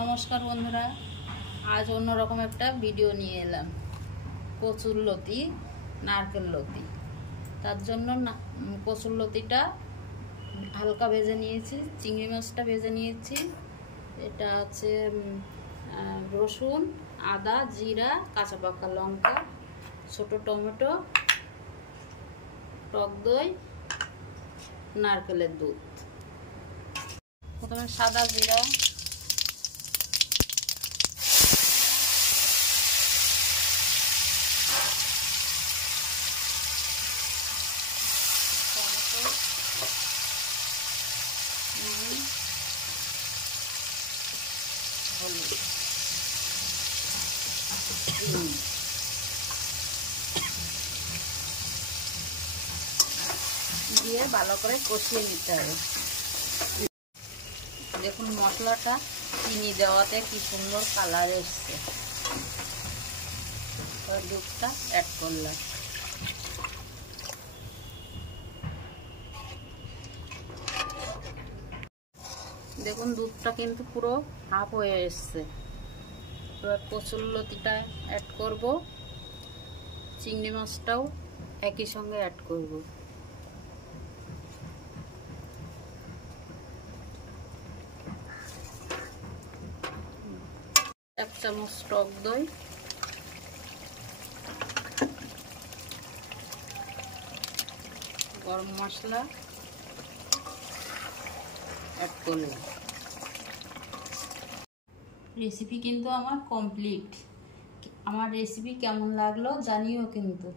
নমস্কার বন্ধুরা, আজ অন্যরকম একটা ভিডিও নিয়ে এলাম। কচুর লতি, নারকেল লতি। তার জন্য কচুর লতিটা হালকা ভেজে নিয়েছি, চিংড়ি মাছটা ভেজে নিয়েছি। এটা আছে রসুন, আদা, জিরা, কাঁচা পাকা লঙ্কা, ছোট টমেটো, টক দই, নারকেলের দুধ। প্রথমে সাদা জিরা, দিয়ে ভালো করে কষিয়ে নিতে হবে। দেখুন মশলাটা চিনি দেওয়াতে কি সুন্দর কালার এসছে। দুধটা অ্যাড করলাম। দেখুন দুধটা কিন্তু পুরো হাফ হয়ে এসছে। এবার কচুর লতিটা অ্যাড করব, চিংড়ি মাছটাও একই সঙ্গে অ্যাড করব। এক চামচ টক দই, গরম মশলা অ্যাড করলাম। রেসিপি কিন্তু আমার কমপ্লিট। আমার রেসিপি কেমন লাগলো জানিও কিন্তু।